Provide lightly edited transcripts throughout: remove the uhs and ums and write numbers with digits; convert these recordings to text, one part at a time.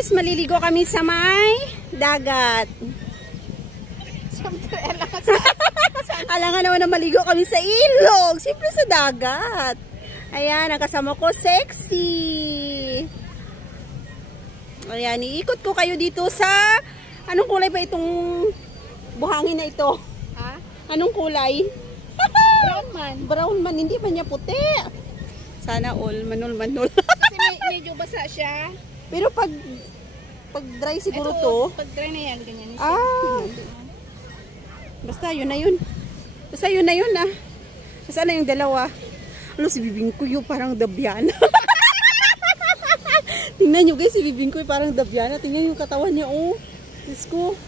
guys, maliligo kami sa may dagat. Alangan naman na maligo kami sa ilog. Siyempre sa dagat. Ayan, nakasama ko, sexy. Ayan, iikot ko kayo dito sa... Anong kulay ba itong buhangin na ito? Ha? Anong kulay? Brown man. Brown man, hindi ba niya puti? Sana all, manol. Kasi medyo basa siya. Pero pag dry siguro ito, to. Pag dry na yan, ganyan. Ah. Basta yun na yun. Basta yun na yun ah. Basta na yung dalawa. Ano si Bibing ko yung parang Dabiana. Tingnan nyo guys, si Bibing ko yung parang Dabiana. Tingnan yung katawan niya oh. Diyos ko.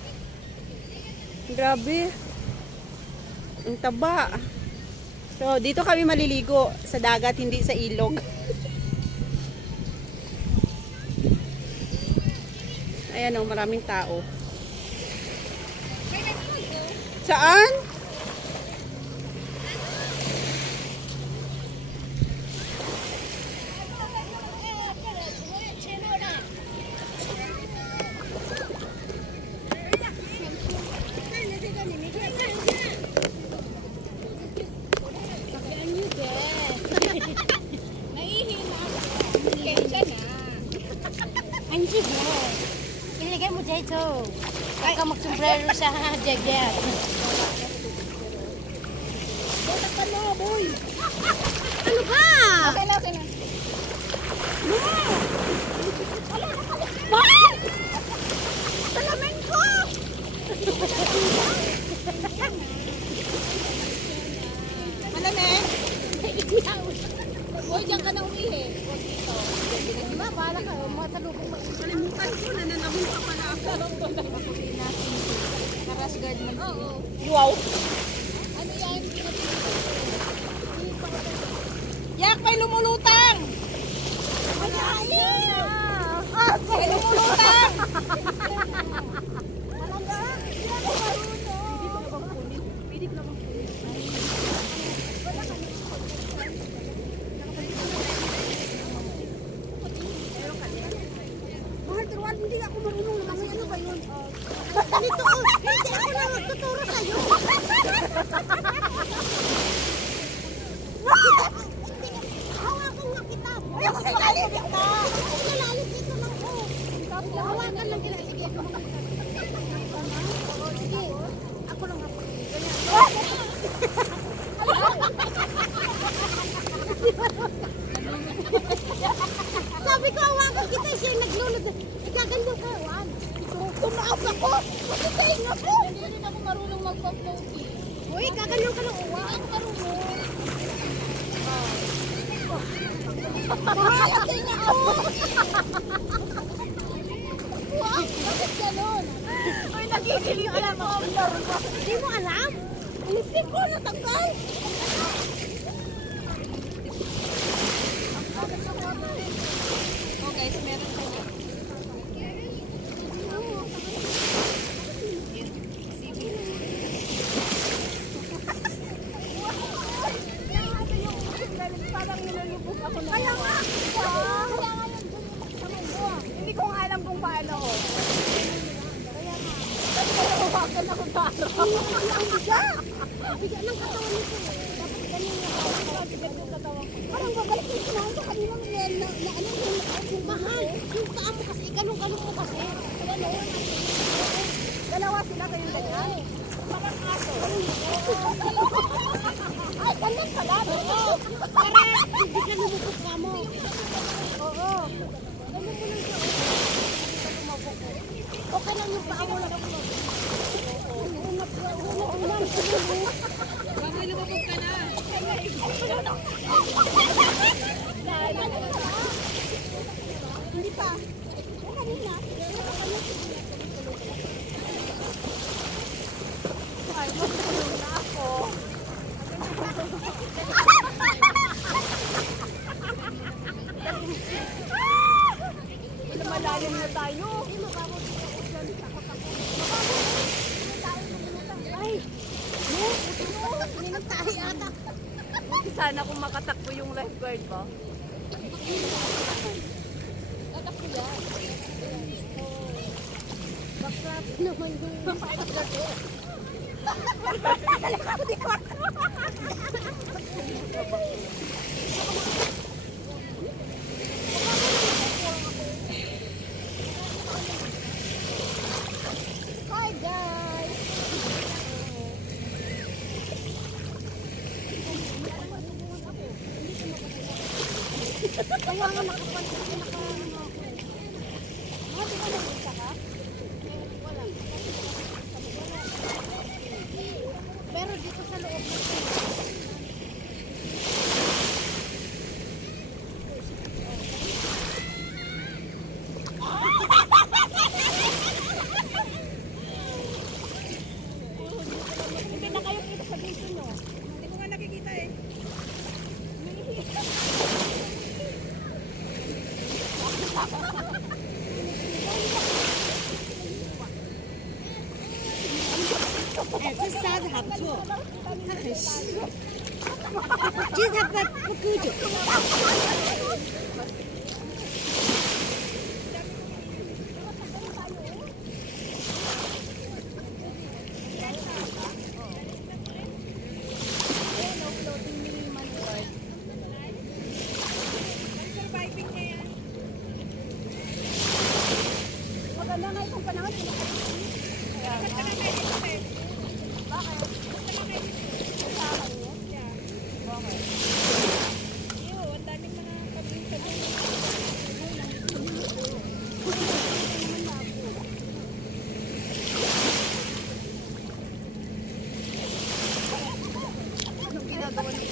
Grabe. Ang taba. So dito kami maliligo sa dagat, hindi sa ilog. Ayan oh, maraming tao. Saan? Anjir mo. Iligay mo dito. Huwag ka mag-sombrero sa jagat. Botak ka mo, boy. Ano ba? Okay na, okay na. What? Salamin ko! Malamin? Boy, diyan ka na umihi. Diba, bahala ka. Matalubong mo. Kalimutan ko, nananabong pa pala ako. Karas guard man siya. Wow! Ano yan? Yak, may lumulutang! May lumulutang! Pwede ko na bang kunin? Mahal, turuan, hindi ako marunong naman. Ano ba yun? Ganito oh. Hindi ako na magtuturo sa'yo. Hawakan nga kita. Ay, ako sa ilalim kita! Ilalim dito lang oh. Hawakan lang kita. Sige. Sige. Ako lang ako. Sabi ko hawakan kita siya naglulod. Igaganda ka, Juan. Tumaas ako! Masitayin ako! Hindi rin ako marunong magpa-floaty. Uy, gaganyan ka ng uwa. Ako marunong. Mahalasin ako! Wow! Bakit ganun? Uy, nagigili ka lang ako. Hindi mo alam? Inisip ko, natanggal! Oh guys, meron tayo. Parang nilulubog ako na. Kaya nga! Hindi ko nga alam kung paano ko. Kaya nga. Kasi nahawakan ako taro. Ang biga. Biga ng katawan nito. Dapat ganyan na Bigat yung katawan ko. parang babalik yung sinahan ko kanina na ano yung mahal. Yung paa mo kasi, ganun-ganun mo kasi. Dalawa sila kayong ganyan. Parang aso. Ay, ganun pala. Para hindi ka lumubog ka mo. Oo. Ganun mo lang siya. Okay lang yung paa mo lang. Bakit lumabog ka na? Hindi pa. Kanina. Ay, matulog na ako. Malalim na tayo. Ay! No! Hindi nagtahi ata. Sana kung makatakbo yung lifeguard mo. Baklap naman yung Hi guys! Kaya nga nakapansin ko Mati ka nag-isa ka? Wala. Pero dito sa loob na hindi na kayo kita sa dito, no? Hindi ko nga nakikita eh.哎，这沙子还不错，它很细。其实它不割久。Maganda nga itong panahon. Anong ginagawa ng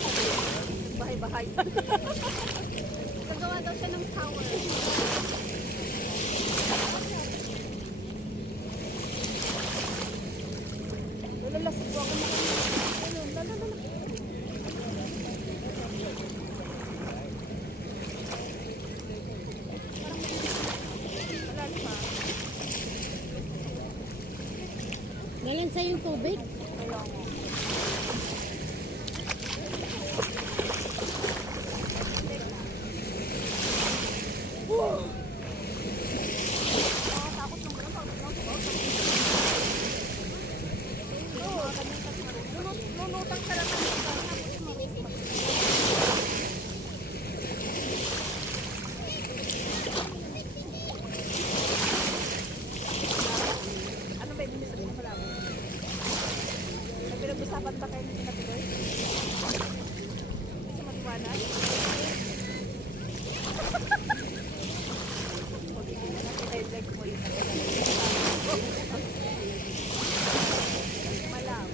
bahay-bahay? Gagawa daw siya ng tower. Lalasig po ako na Nalansa yung tubig. Lulutang ka lang ng ano ba yung sabi mo pala mo? Nagpinag-usapan ba kayo ng pinatuloy? Hindi siya matiwanan? Like mo yung malam.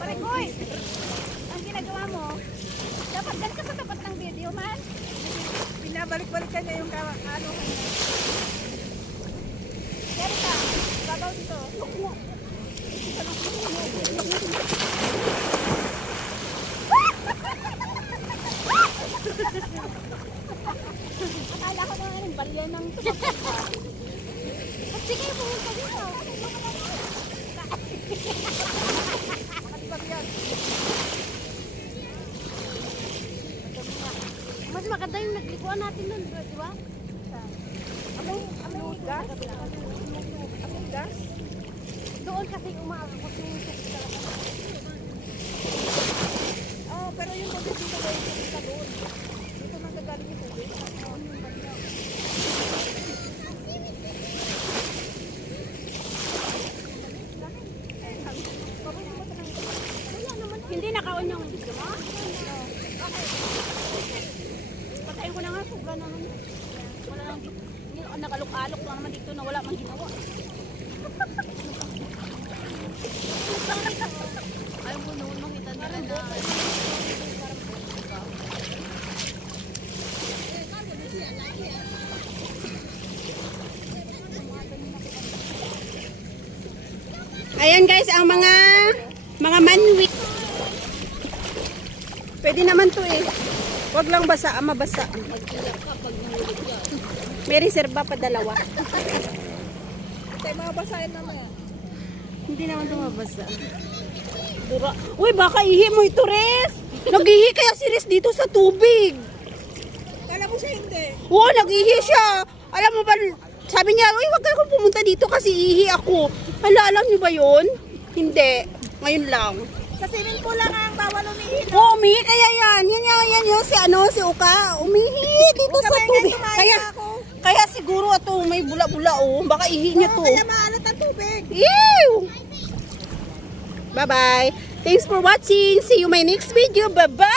Parekoy, ang ginagawa mo, dapat dyan ka sa tapat ng video, man. binabalik-balikan niya yung ano. Erika, babaw dito. Akala ko na yung balya ng tumakot. Sige, pumunta dito. Mas maganda yung naglikuan natin nun, di ba? Amoy gas? Amoy gas? Doon kasi umaakot yung tubig talaga. Oh, pero yung tubig dito ba yung tubig ka doon? Dito nang gagaling yung tubig. Doon yung balya. Hindi nakaon yung video mo? Patayin ko na nga, sobra naman. Wala nang, nakalok-alok lang naman dito na wala mang ginawa. Ayaw mo noon makita nila na Ayan guys, ang mga manwik. Pwede naman to eh. Wag lang basa, mabasa. May reserba pa dalawa. Tayo mga basahin naman. Hindi naman ito mabasa. Dura. Uy, baka ihi mo ito, Res. Nag-ihi kaya si Res dito sa tubig. Kala mo siya hindi. Oo, nag-ihi siya. Alam mo ba, sabi niya, uy, wag kayo pumunta dito kasi ihi ako. Alam niyo ba yun? Hindi. Ngayon lang. Sa swimming pool lang ang bawal umihi. Oo, umihi kaya yan. Yan yun, si Uka. Umihi dito sa tubig. Kaya siguro ito may bula-bula oh. Baka ihi niya to. Kaya maalat ang tubig. Ew! Bye-bye. Thanks for watching. See you my next video. Bye-bye!